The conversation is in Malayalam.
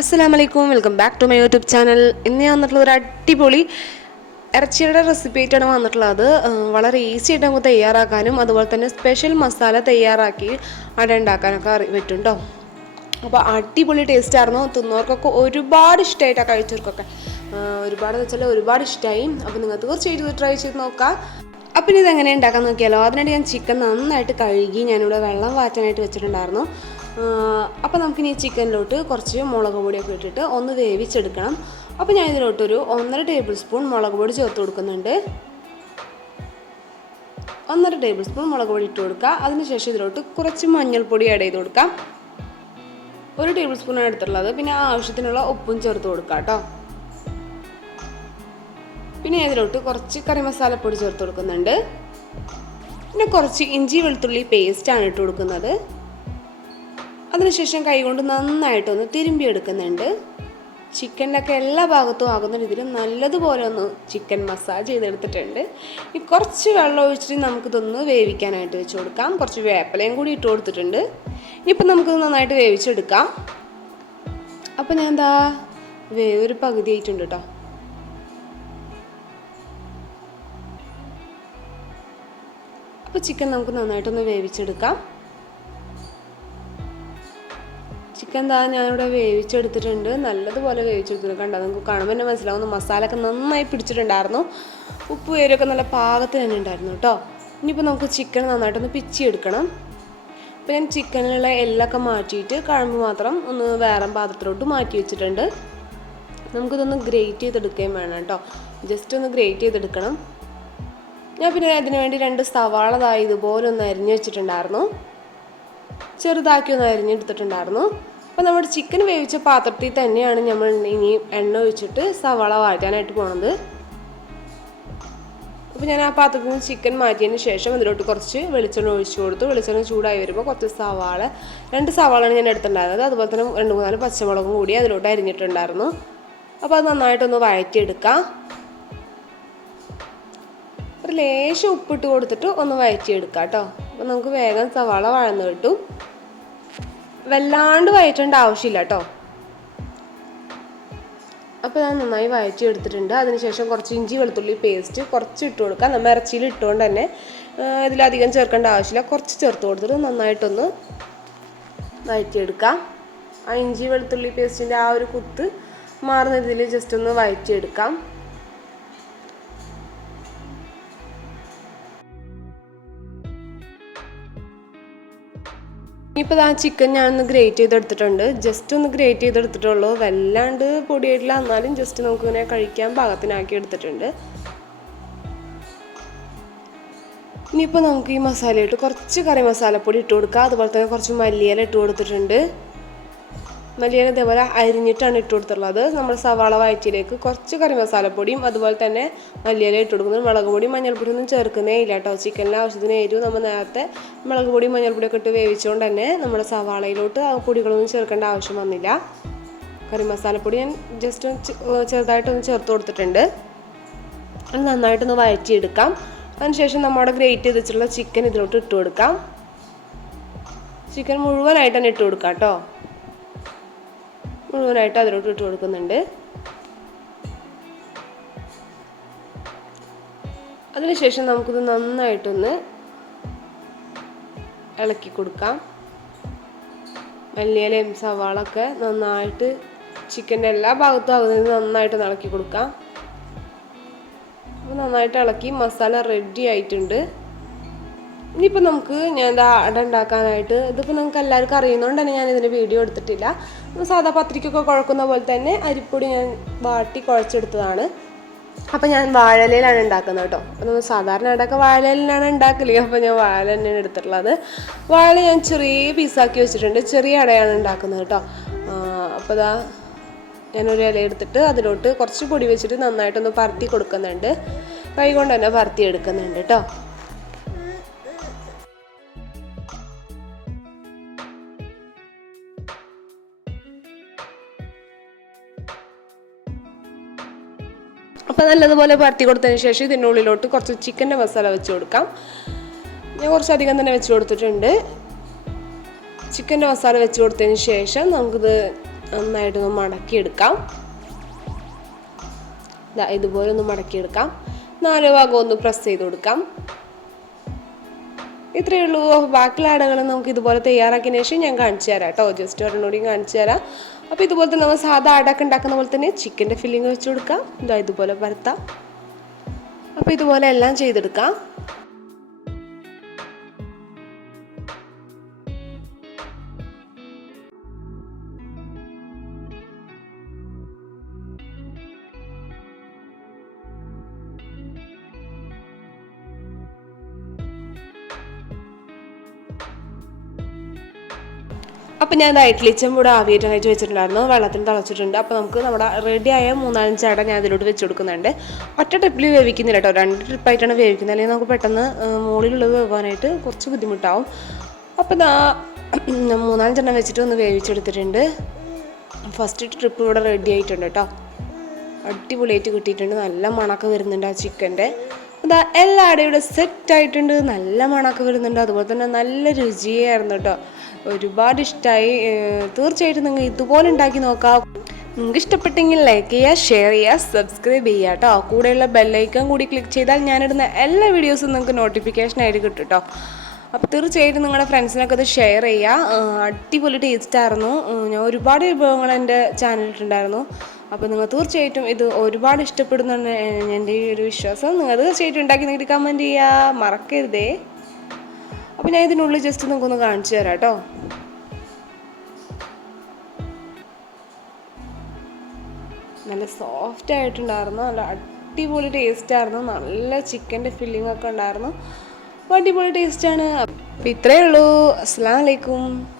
അസ്സാം വലൈക്കും welcome back to my YouTube channel ഇന്ന് ഞാൻ വന്നിട്ടുള്ള ഒരു അടിപൊളി ഇറച്ചിയുടെ റെസിപ്പി ആയിട്ടാണ് വന്നിട്ടുള്ളത്. വളരെ ഈസി ആയിട്ട് നമുക്ക് തയ്യാറാക്കാനും അതുപോലെ തന്നെ സ്പെഷ്യൽ മസാല തയ്യാറാക്കി അട ഉണ്ടാക്കാനൊക്കെ അറി പറ്റും കേട്ടോ അപ്പോൾ അടിപൊളി ടേസ്റ്റ് ആയിരുന്നു. തിന്നവർക്കൊക്കെ ഒരുപാട് ഇഷ്ടമായിട്ടാണ് കഴിച്ചവർക്കൊക്കെ. ഒരുപാട് വെച്ചാൽ ഒരുപാട് ഇഷ്ടമായി അപ്പോൾ നിങ്ങൾ തീർച്ചയായിട്ടും ട്രൈ ചെയ്ത് നോക്കാം അപ്പം ഇനി ഇതെങ്ങനെ ഉണ്ടാക്കാൻ നോക്കിയാലോ? അതിനായിട്ട് ഞാൻ ചിക്കൻ നന്നായിട്ട് കഴുകി ഞാനിവിടെ വെള്ളം വാറ്റാനായിട്ട് വെച്ചിട്ടുണ്ടായിരുന്നു. അപ്പോൾ നമുക്കിനി ചിക്കനിലോട്ട് കുറച്ച് മുളക് പൊടിയൊക്കെ ഇട്ടിട്ട് ഒന്ന് വേവിച്ചെടുക്കണം. അപ്പോൾ ഞാൻ ഇതിലോട്ടൊരു ഒന്നര ടേബിൾ സ്പൂൺ മുളക് പൊടി ചേർത്ത് കൊടുക്കുന്നുണ്ട്. ഒന്നര ടേബിൾ സ്പൂൺ മുളക് പൊടി ഇട്ട് കൊടുക്കുക. അതിനുശേഷം ഇതിലോട്ട് കുറച്ച് മഞ്ഞൾപ്പൊടി ആഡ് ചെയ്ത് കൊടുക്കാം. ഒരു ടേബിൾ സ്പൂണാണ് എടുത്തിട്ടുള്ളത്. പിന്നെ ആവശ്യത്തിനുള്ള ഉപ്പും ചേർത്ത് കൊടുക്കാം കേട്ടോ. പിന്നെ ഇതിലോട്ട് കുറച്ച് കറി മസാലപ്പൊടി ചേർത്ത് കൊടുക്കുന്നുണ്ട്. പിന്നെ കുറച്ച് ഇഞ്ചി വെളുത്തുള്ളി പേസ്റ്റാണ് ഇട്ട് കൊടുക്കുന്നത്. അതിനുശേഷം കൈകൊണ്ട് നന്നായിട്ടൊന്ന് തിരുമ്പി എടുക്കുന്നുണ്ട് ചിക്കനിലൊക്കെ എല്ലാ ഭാഗത്തും ആകുന്ന രീതിയിൽ നല്ലതുപോലെ ഒന്ന് ചിക്കൻ മസാജ് ചെയ്തെടുത്തിട്ടുണ്ട്. ഈ കുറച്ച് വെള്ളം ഒഴിച്ചിട്ട് നമുക്കിതൊന്ന് വേവിക്കാനായിട്ട് വെച്ച് കൊടുക്കാം. കുറച്ച് വേപ്പിലയും കൂടി ഇട്ട് കൊടുത്തിട്ടുണ്ട്. ഇനിയിപ്പോൾ നമുക്കിത് നന്നായിട്ട് വേവിച്ചെടുക്കാം. അപ്പോൾ ഞാൻ എന്താ വേവ് ഒരു പകുതി ആയിട്ടുണ്ട് കേട്ടോ. അപ്പോൾ ചിക്കൻ നമുക്ക് നന്നായിട്ടൊന്ന് വേവിച്ചെടുക്കാം. ചിക്കൻ താ ഞാനിവിടെ വേവിച്ചെടുത്തിട്ടുണ്ട്. നല്ലതുപോലെ വേവിച്ചെടുത്തിട്ടുണ്ട്. കണ്ടോ? നമുക്ക് കാണുമ്പോൾ തന്നെ മനസ്സിലാവുന്നു. മസാല ഒക്കെ നന്നായി പിടിച്ചിട്ടുണ്ടായിരുന്നു. ഉപ്പ് വേരൊക്കെ നല്ല പാകത്തിന് തന്നെ ഉണ്ടായിരുന്നു കേട്ടോ. ഇനിയിപ്പോൾ നമുക്ക് ചിക്കൻ നന്നായിട്ടൊന്ന് പിച്ചിയെടുക്കണം. അപ്പോൾ ഞാൻ ചിക്കനിലുള്ള എല്ലൊക്കെ മാറ്റിയിട്ട് കഴമ്പ് മാത്രം ഒന്ന് വേറെ പാത്രത്തിലോട്ട് മാറ്റി വെച്ചിട്ടുണ്ട്. നമുക്കിതൊന്ന് ഗ്രേറ്റ് ചെയ്തെടുക്കുകയും വേണം കേട്ടോ. ജസ്റ്റ് ഒന്ന് ഗ്രേറ്റ് ചെയ്തെടുക്കണം. ഞാൻ പിന്നെ അതിന് വേണ്ടി രണ്ട് സവാളതായി ഇതുപോലെ ഒന്ന് അരിഞ്ഞു വെച്ചിട്ടുണ്ടായിരുന്നു. ചെറുതാക്കി ഒന്ന് അരിഞ്ഞെടുത്തിട്ടുണ്ടായിരുന്നു. അപ്പോൾ നമ്മുടെ ചിക്കൻ വേവിച്ച പാത്രത്തിൽ തന്നെയാണ് നമ്മൾ ഇനി എണ്ണ ഒഴിച്ചിട്ട് സവാള വാറ്റാനായിട്ട് പോണത്. അപ്പോൾ ഞാൻ ആ പാത്രത്തിൽ നിന്ന് ചിക്കൻ മാറ്റിയതിന് ശേഷം അതിലോട്ട് കുറച്ച് വെളിച്ചെണ്ണ ഒഴിച്ചു കൊടുത്തു. വെളിച്ചെണ്ണ ചൂടായി വരുമ്പോൾ കുറച്ച് സവാള രണ്ട് സവാളയാണ് ഞാൻ എടുത്തിട്ടുണ്ടായിരുന്നത്. അതുപോലെ തന്നെ രണ്ട് മൂന്നാൽ പച്ചമുളകും കൂടി അതിലോട്ട് അരിഞ്ഞിട്ടുണ്ടായിരുന്നു. അപ്പോൾ അത് നന്നായിട്ടൊന്ന് വഴറ്റിയെടുക്കാം. ഒരു ലേശം ഉപ്പിട്ട് കൊടുത്തിട്ട് ഒന്ന് വഴറ്റിയെടുക്കാം കേട്ടോ. അപ്പോൾ നമുക്ക് വേഗം സവാള വഴന്ന് കിട്ടും. വല്ലാണ്ട് വഴറ്റേണ്ട ആവശ്യമില്ല കേട്ടോ അപ്പോൾ ഞാൻ നന്നായി വഴറ്റി എടുത്തിട്ടുണ്ട് അതിനുശേഷം കുറച്ച് ഇഞ്ചി വെളുത്തുള്ളി പേസ്റ്റ് കുറച്ച് ഇട്ട് കൊടുക്കാം. നമ്മൾ ഇറച്ചിയിൽ ഇട്ടുകൊണ്ട് തന്നെ ഇതിലധികം ചേർക്കേണ്ട ആവശ്യമില്ല. കുറച്ച് ചേർത്ത് കൊടുത്തിട്ട് നന്നായിട്ടൊന്ന് വഴറ്റിയെടുക്കാം ആ ഇഞ്ചി വെളുത്തുള്ളി പേസ്റ്റിന്റെ ആ ഒരു കുത്ത് മാറുന്ന രീതിയിൽ ജസ്റ്റ് ഒന്ന് വഴറ്റിയെടുക്കാം ഇപ്പോൾ ആ ചിക്കൻ ഞാനൊന്ന് ഗ്രേറ്റ് ചെയ്തെടുത്തിട്ടുണ്ട്. ജസ്റ്റ് ഒന്ന് ഗ്രേറ്റ് ചെയ്തെടുത്തിട്ടുള്ളൂ. വല്ലാണ്ട് പൊടിയായിട്ടില്ല. എന്നാലും ജസ്റ്റ് നമുക്കിങ്ങനെ കഴിക്കാൻ പാകത്തിനാക്കി എടുത്തിട്ടുണ്ട്. ഇനിയിപ്പോൾ നമുക്ക് ഈ മസാലയിട്ട് കുറച്ച് കറി മസാലപ്പൊടി ഇട്ട് കൊടുക്കുക അതുപോലെ തന്നെ കുറച്ച് മല്ലിയില ഇട്ട് കൊടുത്തിട്ടുണ്ട്. മല്ലിയില ഇതേപോലെ അരിഞ്ഞിട്ടാണ് ഇട്ട് കൊടുത്തുള്ളത് നമ്മൾ സവാള വയറ്റിലേക്ക് കുറച്ച് കറി മസാലപ്പൊടിയും അതുപോലെ തന്നെ മല്ലിയില ഇട്ട് കൊടുക്കുന്നത് മുളക് പൊടി മഞ്ഞൾപ്പൊടി ഒന്നും ചേർക്കുന്നേ ഇല്ല കേട്ടോ. ചിക്കനിലെ ആവശ്യത്തിന് എരിവ് നമ്മൾ നേരത്തെ മുളക് പൊടി മഞ്ഞൾപ്പൊടിയൊക്കെ ഇട്ട് വേവിച്ചുകൊണ്ട് തന്നെ നമ്മുടെ സവാളയിലോട്ട് ആ പൊടികളൊന്നും ചേർക്കേണ്ട ആവശ്യം വന്നില്ല. കറി മസാലപ്പൊടി ഞാൻ ജസ്റ്റ് ചെറുതായിട്ടൊന്ന് ചേർത്ത് കൊടുത്തിട്ടുണ്ട്. അത് നന്നായിട്ടൊന്ന് വഴറ്റിയെടുക്കാം അതിനുശേഷം നമ്മുടെ ഗ്രേറ്റ് ചെയ്തിട്ടുള്ള ചിക്കൻ ഇതിലോട്ട് ഇട്ട് കൊടുക്കാം. ചിക്കൻ മുഴുവനായിട്ട് തന്നെ ഇട്ട് കൊടുക്കാം കേട്ടോ. മുഴുവനായിട്ട് അതിലോട്ട് ഇട്ട് കൊടുക്കുന്നുണ്ട്. അതിനുശേഷം നമുക്കിത് നന്നായിട്ടൊന്ന് ഇളക്കി കൊടുക്കാം. മല്ലിയിലയും സവാളൊക്കെ നന്നായിട്ട് ചിക്കന്റെ എല്ലാ ഭാഗത്തും ആകുന്നതിന് നന്നായിട്ട് ഇളക്കി കൊടുക്കാം. നന്നായിട്ട് ഇളക്കി മസാല റെഡി ആയിട്ടുണ്ട്. ഇനിയിപ്പോൾ നമുക്ക് ഞാൻ ഇത് അട ഉണ്ടാക്കാനായിട്ട് ഇതിപ്പോൾ നമുക്ക് എല്ലാവർക്കും അറിയുന്നതുകൊണ്ട് തന്നെ ഞാൻ ഇതിന്റെ വീഡിയോ എടുത്തിട്ടില്ല. സാധാ പത്രിക്കൊക്കെ കുഴക്കുന്ന പോലെ തന്നെ അരിപ്പൊടി ഞാൻ വാട്ടി കുഴച്ചെടുത്തതാണ്. അപ്പോൾ ഞാൻ വാഴയിലാണ് ഉണ്ടാക്കുന്നത് കേട്ടോ. അപ്പോൾ നമ്മൾ സാധാരണ അടക്ക വാഴയിലാണ് ഉണ്ടാക്കൽ. അപ്പോൾ ഞാൻ വാഴ തന്നെയാണ് എടുത്തിട്ടുള്ളത്. വാഴ ഞാൻ ചെറിയ പീസാക്കി വെച്ചിട്ടുണ്ട്. ചെറിയ അടയാണ് ഉണ്ടാക്കുന്നത് കേട്ടോ. അപ്പോൾ ഇതാ ഞാനൊരു ഇല എടുത്തിട്ട് അതിലോട്ട് കുറച്ച് പൊടി വെച്ചിട്ട് നന്നായിട്ടൊന്ന് പരത്തി കൊടുക്കുന്നുണ്ട്. കൈ കൊണ്ട് തന്നെ പരത്തി എടുക്കുന്നുണ്ട് കേട്ടോ. അപ്പോൾ നല്ലതുപോലെ പരത്തി കൊടുത്തതിന് ശേഷം ഇതിന്റെ ഉള്ളിലോട്ട് കുറച്ച് ചിക്കന്റെ മസാല വെച്ച് കൊടുക്കാം. ഞാൻ കുറച്ചധികം തന്നെ വെച്ച് കൊടുത്തിട്ടുണ്ട്. ചിക്കന്റെ മസാല വെച്ച് കൊടുത്തതിന് ശേഷം നമുക്കിത് നന്നായിട്ടൊന്ന് മടക്കിയെടുക്കാം. ഇതുപോലെ ഒന്ന് മടക്കിയെടുക്കാം. നാല് ഭാഗം ഒന്ന് പ്രസ് ചെയ്ത് കൊടുക്കാം. ഇത്രയേ ഉള്ളൂ. ബാക്കിയുള്ള അടകൾ നമുക്ക് ഇതുപോലെ തയ്യാറാക്കിയതിന് ശേഷം ഞാൻ കാണിച്ചു തരാം കേട്ടോ. ജസ്റ്റ് ഒരെണ്ണൂടി കാണിച്ചു തരാം. അപ്പോൾ ഇതുപോലെ തന്നെ നമ്മൾ സാധാ അടക്ക ഉണ്ടാക്കുന്ന പോലെ തന്നെ ചിക്കന്റെ ഫില്ലിങ് വെച്ച് കൊടുക്കാം. ഇതാ ഇതുപോലെ പരത്താം അപ്പോൾ ഇതുപോലെ എല്ലാം ചെയ്തെടുക്കാം. അപ്പം ഞാൻ ഇഡ്ലിച്ചും കൂടെ ആവിയേറ്റാനായിട്ട് വെച്ചിട്ടുണ്ടായിരുന്നു. വെള്ളത്തിൽ തിളച്ചിട്ടുണ്ട്. അപ്പോൾ നമുക്ക് നമ്മുടെ റെഡിയായ മൂന്നാലഞ്ച് അട ഞാൻ അതിലോട്ട് വെച്ച് കൊടുക്കുന്നുണ്ട്. ഒറ്റ ട്രിപ്പിൽ വേവിക്കുന്നില്ല കേട്ടോ. രണ്ട് ട്രിപ്പായിട്ടാണ് വേവിക്കുന്നത്. അല്ലെങ്കിൽ നമുക്ക് പെട്ടെന്ന് മുകളിലുള്ളത് വേവാനായിട്ട് കുറച്ച് ബുദ്ധിമുട്ടാവും. അപ്പോൾ ഇതാ മൂന്നാലഞ്ചെണ്ണം വെച്ചിട്ട് ഒന്ന് വേവിച്ചെടുത്തിട്ടുണ്ട്. ഫസ്റ്റ് ട്രിപ്പ് ഇവിടെ റെഡി ആയിട്ടുണ്ട് കേട്ടോ. അടിപൊളിയായിട്ട് കിട്ടിയിട്ടുണ്ട്. നല്ല മണക്ക് വരുന്നുണ്ട് ആ ചിക്കന്റെ അതാ എല്ലാവരും ഇവിടെ സെറ്റ് ആയിട്ടുണ്ട്. നല്ല മണമൊക്കെ വരുന്നുണ്ട്. അതുപോലെ തന്നെ നല്ല രുചിയായിരുന്നു കേട്ടോ ഒരുപാട് ഇഷ്ടമായി തീർച്ചയായിട്ടും നിങ്ങൾ ഇതുപോലെ ഉണ്ടാക്കി നോക്കാം. നിങ്ങൾക്ക് ഇഷ്ടപ്പെട്ടെങ്കിൽ ലൈക്ക് ചെയ്യുക ഷെയർ ചെയ്യുക സബ്സ്ക്രൈബ് ചെയ്യുക കേട്ടോ കൂടെയുള്ള ബെല്ലൈക്കൺ കൂടി ക്ലിക്ക് ചെയ്താൽ ഞാനിടുന്ന എല്ലാ വീഡിയോസും നിങ്ങൾക്ക് നോട്ടിഫിക്കേഷൻ ആയിട്ട് കിട്ടും കേട്ടോ അപ്പോൾ തീർച്ചയായിട്ടും നിങ്ങളുടെ ഫ്രണ്ട്സിനൊക്കെ അത് ഷെയർ ചെയ്യുക അടിപൊളി ടേസ്റ്റ് ആയിരുന്നു. ഞാൻ ഒരുപാട് വിഭവങ്ങൾ എന്റെ ചാനലിട്ടുണ്ടായിരുന്നു അപ്പോൾ നിങ്ങൾ തീർച്ചയായിട്ടും ഇത് ഒരുപാട് ഇഷ്ടപ്പെടുന്നുണ്ട് എന്റെ ഈ ഒരു വിശ്വാസം. നിങ്ങൾ തീർച്ചയായിട്ടും ഉണ്ടാക്കി നിങ്ങൾക്ക് കമന്റ് ചെയ്യുക. മറക്കരുതേ. അപ്പോൾ ഞാൻ ഇതിനുള്ളിൽ ജസ്റ്റ് നിങ്ങൾക്കൊന്ന് കാണിച്ചു തരാം കേട്ടോ. നല്ല സോഫ്റ്റ് ആയിട്ടുണ്ടായിരുന്നു. നല്ല അടിപൊളി ടേസ്റ്റ് ആയിരുന്നു. നല്ല ചിക്കന്റെ ഫില്ലിംഗ് ഒക്കെ ഉണ്ടായിരുന്നു. അപ്പോൾ അടിപൊളി ടേസ്റ്റാണ് അപ്പോൾ ഇത്രയേ ഉള്ളൂ. അസ്സാം വലൈക്കും